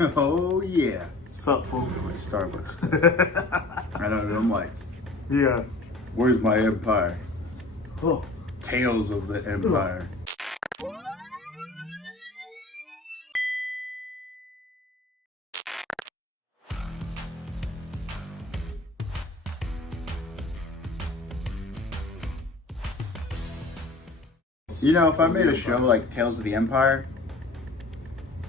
Oh yeah. Sup, fool? Like Starbucks. I know what I'm like. Yeah. Where's my empire? Oh. Tales of the Empire. You know, if I made a show like Tales of the Empire,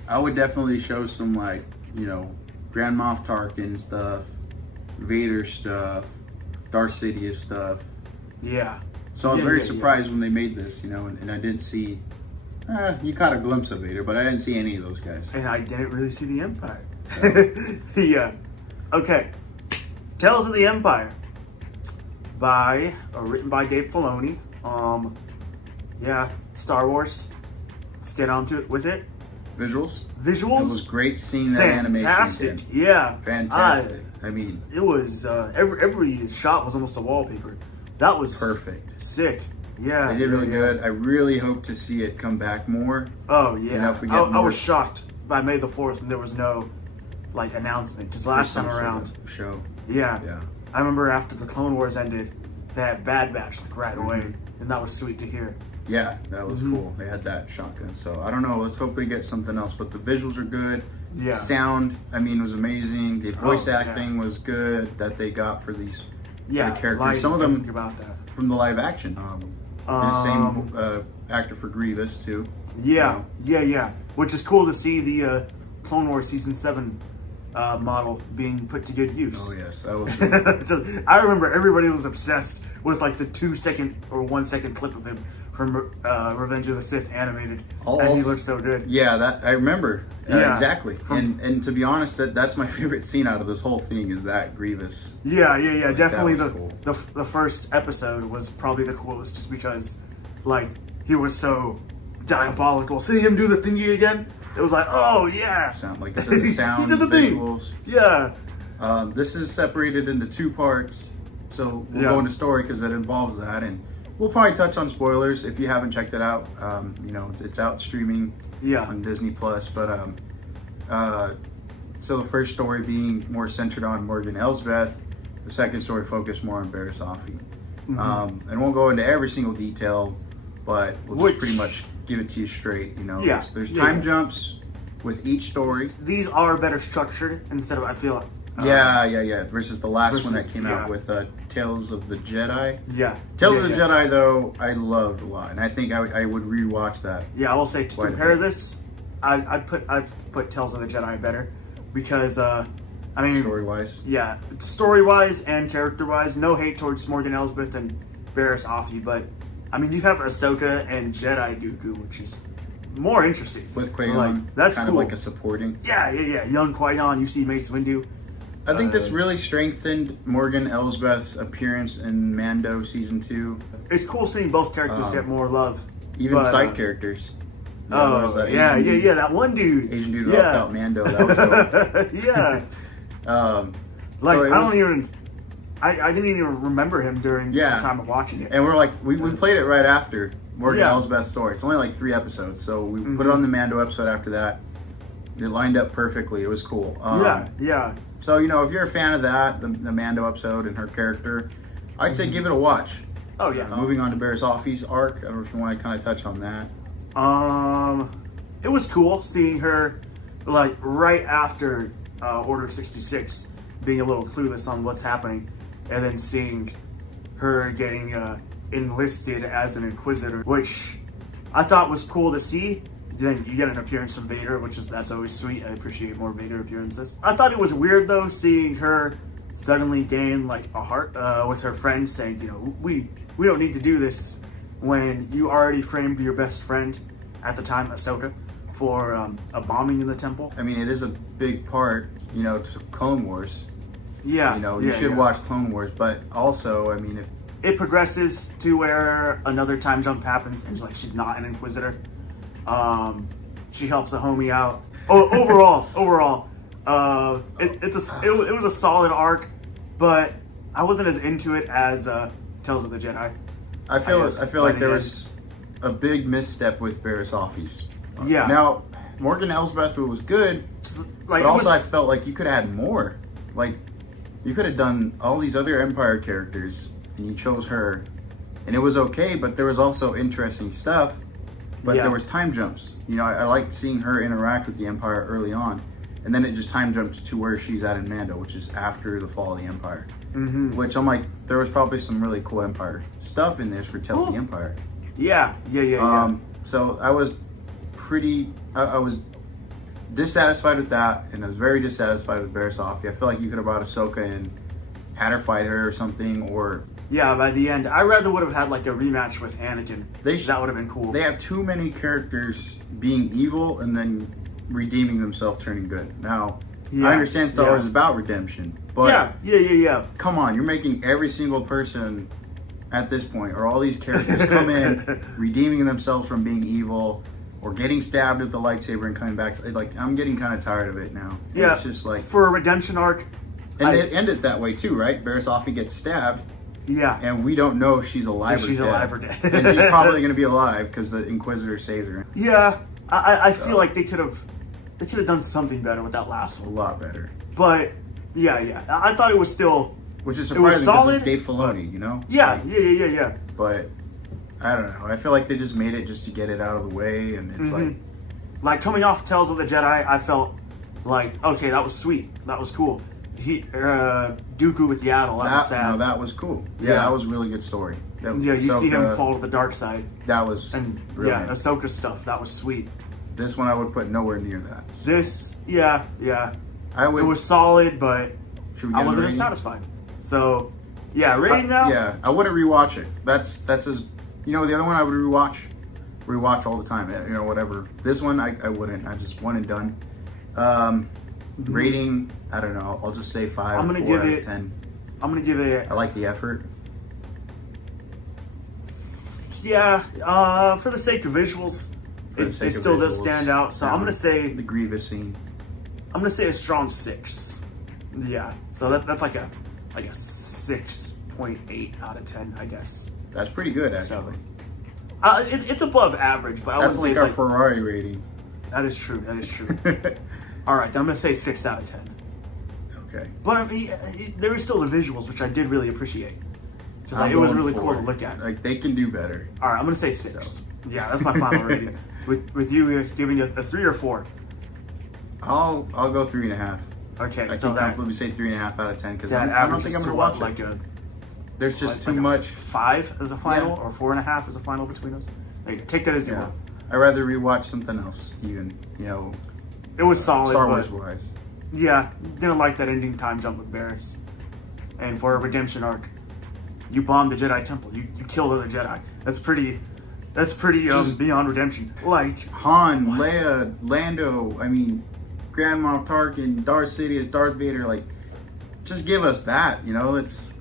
I would definitely show some like, you know, Grand Moff Tarkin stuff, Vader stuff, Darth Sidious stuff. Yeah. So I was very surprised when they made this, you know, and I didn't see, you caught a glimpse of Vader, but I didn't see any of those guys. And I didn't really see the Empire. So. Yeah. Okay. Tales of the Empire. Written by Dave Filoni. Yeah, Star Wars. Let's get on to it with it. Visuals? Visuals? It was great seeing that animation. Fantastic. Yeah. Fantastic. I mean, it was every shot was almost a wallpaper. That was perfect. Sick. Yeah. They did really good. I really hope to see it come back more. Oh yeah. You know, if we get I was shocked by May the 4th and there was no like announcement. Because last time around. Show. Yeah. Yeah. I remember after the Clone Wars ended, they had Bad Batch like right away, and that was sweet to hear. Yeah, that was cool. They had that shotgun. So I don't know. Let's hope we get something else. But the visuals are good. Yeah. Sound, I mean, was amazing. The voice acting was good that they got for these characters. Some of them about that. from the live action. The same actor for Grievous too. Yeah, yeah. Which is cool to see the Clone Wars season 7 model being put to good use. Oh yes, that was. Really I remember everybody was obsessed with like the 2-second or 1-second clip of him from Revenge of the Sith animated, and he looked so good. Yeah, that I remember. Yeah, exactly. And to be honest, that's my favorite scene out of this whole thing is that Grievous. Yeah. Like, definitely cool. the first episode was probably the coolest, just because like he was so diabolical. Seeing him do the thingy again, it was like, oh yeah. Sound like I said, the sound. He did the visuals. thing. Yeah. This is separated into 2 parts, so we'll go into story because it involves that, and we'll probably touch on spoilers if you haven't checked it out. You know, it's out streaming on Disney Plus. But so the first story being more centered on Morgan Elsbeth, the second story focused more on Barriss Offee. And won't go into every single detail, but we'll just pretty much give it to you straight. You know, there's time jumps with each story. These are better structured instead of, I feel like. Versus the last one that came out with Tales of the Jedi. Yeah. Tales of the Jedi, though, I loved a lot, and I think I would rewatch that. Yeah, I will say to compare this, I'd put Tales of the Jedi better because I mean story-wise. Yeah, story-wise and character-wise, no hate towards Morgan Elsbeth and Barriss Offee, but I mean you have Ahsoka and Jedi Dooku, which is more interesting. With Qui-Gon, like, that's kind cool. of like a supporting. Yeah. Young Qui-Gon, you see Mace Windu. I think this really strengthened Morgan Elsbeth's appearance in Mando Season 2. It's cool seeing both characters get more love. Even side characers. That one dude. Asian dude who helped out Mando. That was dope. Yeah. I didn't even remember him during the time of watching it. And we're like, we played it right after Morgan Elsbeth's story. It's only like 3 episodes, so we put it on the Mando episode after that. It lined up perfectly. It was cool. Yeah. So, you know, if you're a fan of that, the Mando episode and her character, I'd say give it a watch. Oh, yeah. Moving on to Barriss Offee's arc. I don't know if you want to kind of touch on that. It was cool seeing her, like, right after Order 66, being a little clueless on what's happening, and then seeing her getting enlisted as an Inquisitor, which I thought was cool to see. Then you get an appearance from Vader, that's always sweet. I appreciate more Vader appearances. I thought it was weird though, seeing her suddenly gain like a heart with her friend saying, you know, we don't need to do this when you already framed your best friend at the time, Ahsoka, for a bombing in the temple. I mean, it is a big part, you know, to Clone Wars. Yeah. You know, you should watch Clone Wars, but also, I mean, if it progresses to where another time jump happens and like she's not an Inquisitor. She helps a homie out. Overall, it was a solid arc, but I wasn't as into it as Tales of the Jedi. I feel like there was a big misstep with Barriss Offee's. Yeah. Now, Morgan Elsbeth was good, Like, but also I felt like you could have had more. Like, you could have done all these other Empire characters, and you chose her, and it was okay. But there was also interesting stuff. But there was time jumps. You know, I liked seeing her interact with the Empire early on, and then it just time jumps to where she's at in Mando, which is after the fall of the Empire. Mm-hmm. Which I'm like, there was probably some really cool Empire stuff in this for Tales of the Empire. Yeah. So I was I was dissatisfied with that, and I was very dissatisfied with Barriss Offee. I feel like you could have brought Ahsoka and had her fight her or something, or... Yeah, by the end, I rather would have had like a rematch with Anakin. That would have been cool. They have too many characters being evil and then redeeming themselves, turning good. Now, I understand Star Wars is about redemption, but come on, you're making every single person at this point, or all these characters come in redeeming themselves from being evil, or getting stabbed with the lightsaber and coming back. Like, I'm getting kind of tired of it now. Yeah, it's just like for a redemption arc, and they end it that way too, right? Barriss Offee gets stabbed. Yeah, and we don't know if she's alive or dead. alive or dead. And she's probably going to be alive because the Inquisitor saves her. Yeah, I feel like they could have done something better with that last one. A lot better. But yeah, I thought it was still, which is surprising because it's Dave Filoni, you know? Yeah, yeah. But I don't know. I feel like they just made it just to get it out of the way, and it's like coming off Tales of the Jedi, I felt like, okay, that was sweet, that was cool. Dooku with Yaddle, that was sad. No, that was cool. Yeah, that was a really good story. You see him fall to the dark side. That was brilliant. Ahsoka stuff, that was sweet. This one I would put nowhere near that. This, yeah. It was solid, but I wasn't as rating? satisfied. So, yeah, rating now? Yeah, I wouldn't rewatch it. That's as, the other one I would rewatch all the time, whatever. This one I wouldn't. I just one and done. Rating, I don't know. I'll just say 5. I'm gonna give it 10. I'm gonna give it. I like the effort. Yeah, for the sake of visuals, it still does stand out. So I'm gonna say the Grievous scene. I'm gonna say a strong 6. Yeah, so that's like a 6.8 out of 10, I guess. That's pretty good, actually. So, it's above average, but I wouldn't say it's like our Ferrari rating. That is true. All right, then I'm gonna say 6 out of 10. Okay. But I mean, there were still the visuals, which I did really appreciate. Just like, it was really cool to look at. Like, they can do better. All right, I'm gonna say 6. So. Yeah, that's my final rating. With you giving it a 3 or 4. I'll go 3.5. Okay, I so can comfortably say 3.5 out of 10 because I don't think I'm gonna watch watch it. There's just too much. 5 as a final, or 4.5 as a final between us. Okay, take that as you will. I'd rather rewatch something else, even It was solid. Star Wars wise. Yeah, didn't like that ending time jump with Barriss. And for a redemption arc, you bombed the Jedi Temple. You killed other Jedi. That's pretty beyond redemption. Like Han, Leia, Lando. I mean, Grand Moff Tarkin, Darth Sidious, Darth Vader. Like, just give us that. It's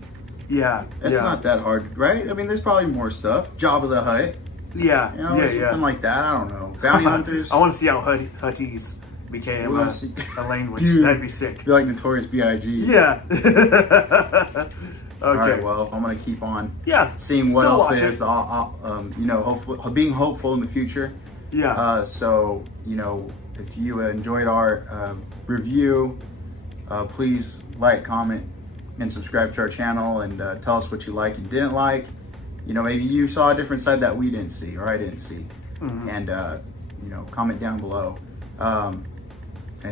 not that hard, right? I mean, there's probably more stuff. Jabba the Hutt. Yeah, something like that. I don't know. Bounty hunters. I want to see how Huttese became a language. Dude, that'd be sick. Be like Notorious B.I.G. Yeah. Okay. All right. Well, I'm gonna keep on. Yeah. Seeing what else there is. Hopeful, being hopeful in the future. Yeah. So if you enjoyed our review, please like, comment, and subscribe to our channel, and tell us what you liked and didn't like. Maybe you saw a different side that we didn't see, or I didn't see, and comment down below, and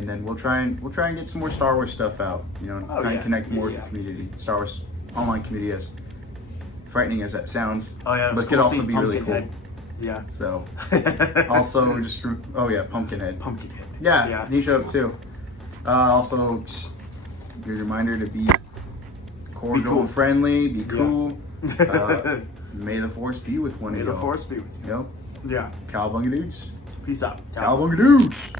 then we'll try and get some more Star Wars stuff out. Try and connect more with the community, Star Wars online community. As frightening as that sounds, but could also be really cool. Yeah. So also Pumpkinhead. Pumpkinhead. Yeah. He showed up too. Also, just your reminder to be cordial and friendly. Be cool. May the Force be with one of you. May the Force be with you. Yep. Yeah. Cowabunga dudes. Peace out. Cowabunga dudes.